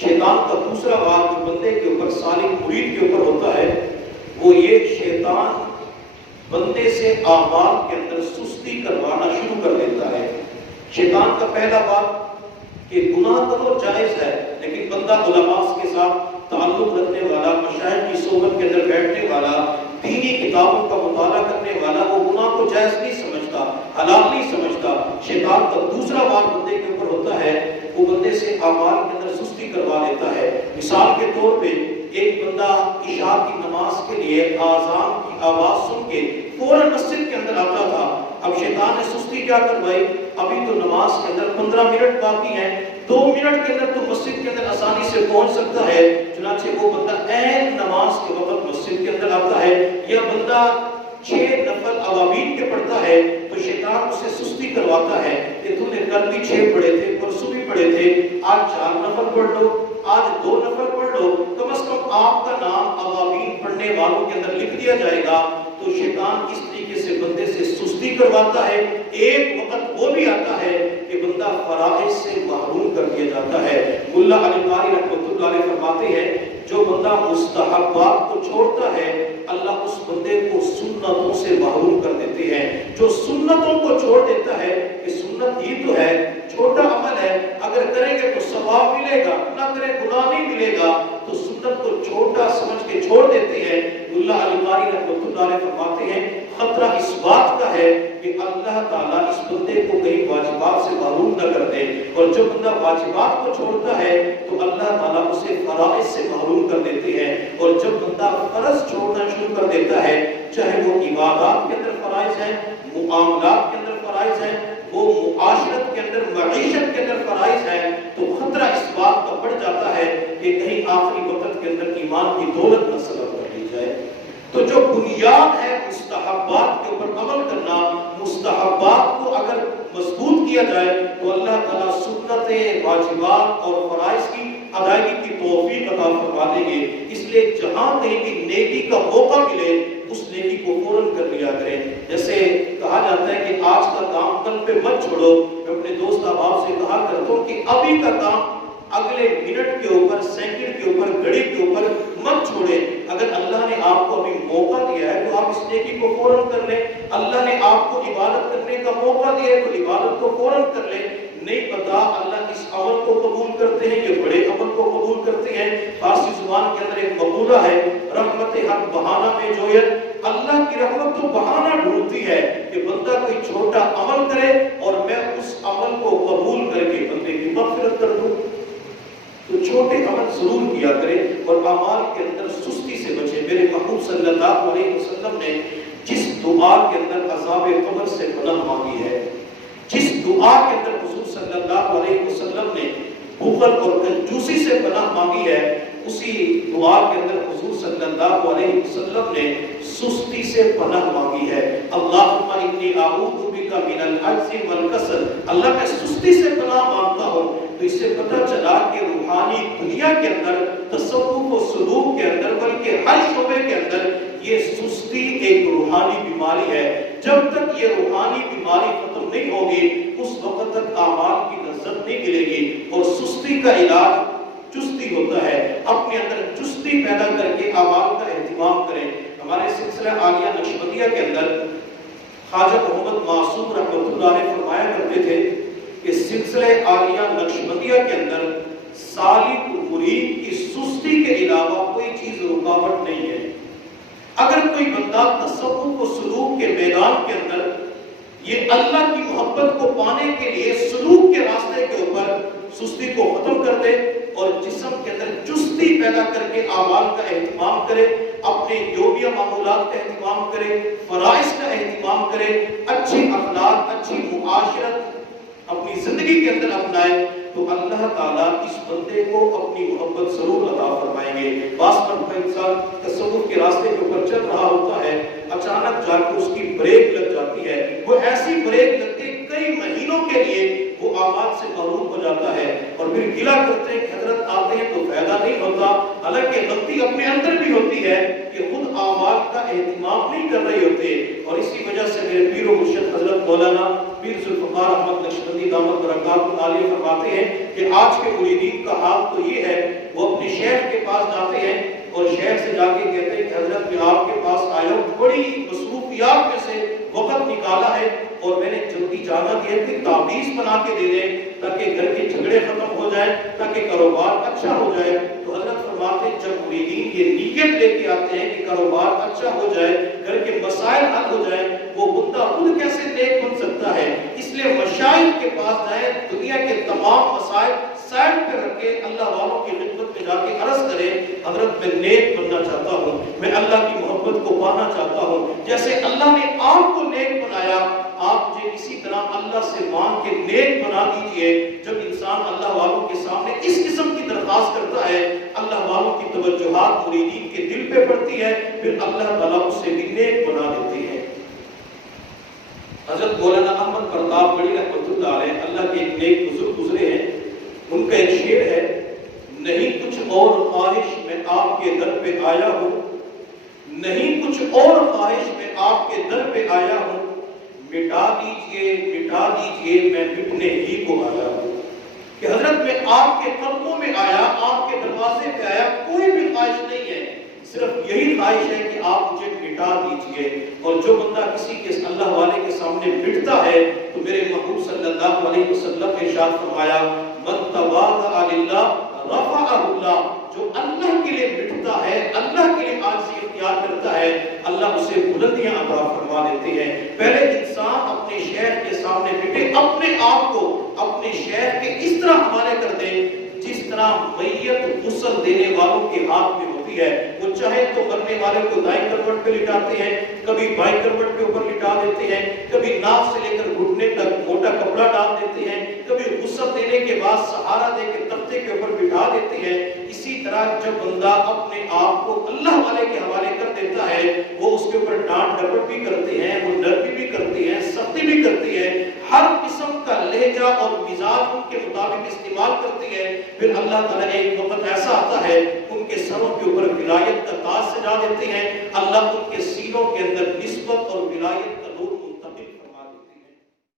شیطان کا دوسرا وار جو بندے کے اوپر، سالک مرید کے اوپر ہوتا ہے، وہ یہ شیطان بندے سے اعمال کے اندر سستی کروانا شروع کر دیتا ہے۔ شیطان کا پہلا بات کہ گناہ کرو جائز ہے، لیکن بندہ علماء کے ساتھ تعلق رکھنے والا، مشائخ کی صحبت کے اندر بیٹھنے والا، دینی کتابوں کا مطالعہ کرنے والا، وہ گناہ کو جائز نہیں سمجھتا، حلال نہیں سمجھتا۔ شیطان کا دوسرا وار بندے کے اوپر ہوتا ہے، وہ بندے سے اعمال کے اندر سستی کروا دیتا ہے۔ مثال کے طور پہ ایک بندہ عشاء کی نماز کے لیے آذان کی آواز سن کے فوراً مسجد کے اندر آتا تھا۔ اب شیطان نے سستی کیا کروائی، ابھی تو نماز کے اندر 15 منٹ باقی ہیں، 2 منٹ کے اندر تو مسجد کے اندر آسانی سے پہنچ سکتا ہے، چنانچہ وہ بندہ عین نماز کے وقت مسجد کے اندر آتا ہے۔ یا بندہ 6 نفل عوامین کے پڑھتا ہے تو شیطان اسے سستی کرواتا ہے کہ تم نے کل بھی 6 پڑھے تھے، پرسوں بھی پڑھے تھے، آج 4 نفل پڑھ لو، آج 2 نفل پڑھ لو، کم از کم آپ کا نام عوامین پڑھنے والوں کے اندر لکھ دیا جائے گا۔ تو شیطان اس طریقے سے بندے سے سستی کرواتا ہے۔ ایک وقت وہ بھی آتا ہے کہ بندہ فرائض سے محروم کر دیا جاتا ہے۔ ملا علی قاری رحمۃ اللہ علیہ فرماتے ہیں جو بندہ مستحبات کو چھوڑتا ہے، اللہ اس بندے کو سنتوں سے محروم کر دیتے ہیں۔ جو سنتوں کو چھوڑ دیتا ہے کہ سنت ہی تو ہے، چھوٹا عمل ہے، اگر کریں گے تو ثواب ملے گا، نہ کریں گناہ نہیں ملے گا، تو سنت کو چھوٹا سمجھ کے چھوڑ دیتے ہیں۔ اللہ علی قاری رحمۃ اللہ علیہ فرماتے ہیں خطرہ اس بات کا ہے کہ اللہ تعالیٰ اس بندے کو کہیں واجبات سے محروم نہ کر دے، اور جو بندہ واجبات کو چھوڑتا ہے تو اللہ تعالیٰ اسے فرائض سے محروم کر دیتے ہیں۔ اور جب بندہ فرض چھوڑنا شروع کر دیتا ہے، چاہے وہ عبادات کے اندر فرائض ہیں، معاملات کے اندر فرائض ہیں، وہ معاشرت کے اندر، معیشت کے اندر فرائض ہیں، تو خطرہ اس بات کا بڑھ جاتا ہے کہ کہیں آخری وقت کے اندر ایمان کی دولت نہ سلب کر لی جائے۔ تو جو بنیاد ہے مستحبات کے اوپر عمل کرنا، مستحبات کو اگر مضبوط کیا جائے تو اللہ تعالیٰ سنتیں، واجبات اور فرائض کی ادائیگی کی توفیق عطا فرما دیں گے۔ اس لیے جہاں کہیں بھی نیکی کا موقع ملے اس نیکی کو فوراً کر لیا کریں۔ جیسے کہا جاتا ہے کہ آج کا کام کل پہ مت چھوڑو، میں اپنے دوست احباب سے کہا کرتا ہوں کہ ابھی کا کام اگلے منٹ کے اوپر، سیکنڈ کے اوپر، گھڑی کے اوپر مت چھوڑے۔ اگر اللہ نے آپ کو ابھی موقع دیا ہے تو آپ اس نیکی کو فوراً کر لیں۔ اللہ نے آپ کو عبادت کرنے کا موقع دیا ہے تو عبادت کو فوراً کر لیں۔ نہیں پتا اللہ اس عمل کو قبول کرتے ہیں یا بڑے عمل کو قبول کرتے ہیں۔ فارسی زبان کے اندر ایک مقولہ ہے، رحمت حق بہانہ میں جویت، اللہ کی رحمت تو بہانہ ڈھونڈتی ہے کہ بندہ کوئی چھوٹا عمل کرے اور میں اس عمل کو قبول کر کے بندے کی مغفرت کر دوں۔ تو چھوٹے عمل ضرور کیا کریں اور اعمال کے اندر سستی سے بچیں۔ میرے محبوب صلی اللہ علیہ وسلم نے جس دعا کے اندر عذاب قبر سے پناہ مانگی ہے، جس دعا کے اندر حضور صلی اللہ علیہ وسلم نے بخل اور کنجوسی سے پناہ مانگی ہے، اسی دعا کے اندر حضور صلی اللہ علیہ وسلم نے سستی سے پناہ مانگی ہے۔ اللہم انی اعوذ بک من العجز والکسل، اللہ میں سستی سے پناہ مانگتا ہوں۔ تو اس سے پتہ چلا کہ روحانی دنیا کے اندر، تصوف و سلوک کے اندر، بلکہ ہر شعبے کے اندر یہ سستی ایک روحانی بیماری ہے۔ جب تک یہ روحانی بیماری ختم نہیں ہوگی اس وقت تک اعمال کی لذت نہیں ملے گی۔ اور سستی کا علاج چستی ہوتا ہے، اپنے اندر چستی پیدا کر کے اعمال کا اہتمام کریں۔ ہمارے سلسلہ عالیہ نقشبندیہ کے اندر خواجہ محمد معصوم رحمۃ اللہ علیہ فرمایا کرتے تھے کہ سلسلہ عالیہ نقشبندیہ کے اندر سالک مرید کی سستی کے علاوہ کوئی چیز رکاوٹ نہیں ہے۔ اگر کوئی بندہ تصوف و سلوک کے میدان کے اندر یہ اللہ کی محبت کو پانے کے لیے سلوک کے راستے کے اوپر سستی کو ختم کر دے اور جسم کے اندر چستی پیدا کر کے اعمال کا اہتمام کرے، اپنے یومیہ معمولات کا اہتمام کرے، فرائض کا اہتمام کرے، اچھی اخلاق، اچھی معاشرت اپنی زندگی کے اندر اپنائے، تو اللہ تعالیٰ اس بندے کو اپنی محبت ضرور عطا فرمائیں گے۔ بعض مرتبہ انسان تصوف کے راستے کے اوپر چل رہا ہوتا ہے، اچانک جا کے اس کی بریک لگ جاتی ہے، وہ ایسی بریک لگ کے کئی مہینوں کے لیے وہ اعمال سے محروم ہو جاتا ہے، اور پھر گلا کرتے ہیں کہ حضرت آتے ہیں تو فائدہ نہیں ہوتا۔ حالانکہ غلطی اپنے اندر بھی ہوتی ہے کہ خود اعمال کا اہتمام نہیں کر رہے ہوتے، اور اسی وجہ سے میرے پیر و مرشد حضرت مولانا پیر ذوالفقار احمد نقشبندی دامت برکاتہ عالیہ فرماتے ہیں کہ آج کے مریدین کا حال تو یہ ہے، وہ اپنے شیخ کے پاس جاتے ہیں اور شیخ سے جا کے کہتے ہیں کہ حضرت میں آپ کے پاس آیا ہوں، بڑی مصروفیات میں سے وقت نکالا ہے اور میں نے جلدی جانا ہے کہ تعویذ بنا کے دے دیں تاکہ گھر کے جھگڑے ختم ہو جائیں، تاکہ کاروبار اچھا ہو جائے۔ تو حضرت فرماتے ہیں جب مریدین یہ نیت لے کے آتے ہیں کہ کاروبار اچھا ہو جائے، گھر کے مسائل حل ہو جائیں، وہ بندہ خود کیسے نیک بن سکتا ہے؟ اس لیے مشائخ کے پاس جائیں، دنیا کے تمام مسائل سائڈ پہ رکھ کے اللہ والوں کی خدمت میں جا کے عرض کرے، حضرت میں نیک بننا چاہتا ہوں، میں اللہ کی محبت کو پانا چاہتا ہوں، جیسے اللہ نے آپ کو نیک بنایا، آپ مجھے اسی طرح اللہ سے مانگ کے نیک بنا دیجئے۔ جب انسان اللہ والوں کے سامنے اس قسم کی درخواست کرتا ہے، اللہ والوں کی توجہات مریدین کے دل پہ پڑتی ہے، پھر اللہ تعالیٰ اسے بھی نیک بنا دیتے ہیں۔ حضرت مولانا احمد پرتاپ گڑھی رحمۃ اللہ علیہ، اللہ کے ایک نیک بزرگ گزرے ہیں، ان کا ایک شعر ہے، نہیں کچھ اور خواہش میں آپ کے در پہ آیا ہوں، نہیں کچھ اور خواہش میں آپ کے در پہ آیا ہوں، مٹا دیجئے میں مٹنے ہی کو آیا ہوں۔ کہ حضرت میں آپ کے قدموں میں آیا، آپ کے دروازے پہ آیا، کوئی بھی خواہش نہیں ہے، صرف یہی خواہش ہے کہ آپ مجھے مٹا دیجئے۔ اور جو بندہ کسی کے اللہ والے کے سامنے مٹتا ہے تو میرے محبوب صلی اللہ علیہ وسلم نے ارشاد فرمایا، من تواضع للہ رفعہ اللہ، جو اللہ کے لیے مٹتا ہے، اللہ کے لیے عاجزی اختیار کرتا ہے، اللہ اسے بلندیاں عطا فرما دیتے ہیں۔ پہلے انسان اپنے شیخ کے سامنے مٹے، اپنے آپ کو اپنے شیخ کے اس طرح حوالے کر دے جس طرح میت غسل دینے والوں کے ہاتھ میں ہوتی ہے۔ وہ چاہے تو مرنے والے کو دائیں کروٹ پہ لٹاتے ہیں، کبھی بائیں کروٹ کے اوپر لٹا دیتے ہیں، کبھی ناف سے لے کر گھٹنے تک موٹا کپڑا ڈال دیتے ہیں، کبھی غسل دینے کے بعد سہارا دے کے تختے کے اوپر بٹھا دیتے ہیں۔ اسی طرح جب بندہ اپنے آپ کو اللہ والے کے حوالے کر دیتا ہے، وہ اس کے اوپر ڈانٹ ڈپٹ بھی کرتے ہیں، وہ نرمی بھی کرتے ہیں، سختی بھی کرتی ہے، ہر قسم کا لہجہ اور مزاج ان کے مطابق استعمال کرتی ہے۔ پھر اللہ تعالیٰ ایک وقت ایسا آتا ہے، ان کے سروں کے اوپر ولایت کا تاج سجا دیتے ہیں، اللہ ان کے سینوں کے اندر نسبت اور ولایت کا نور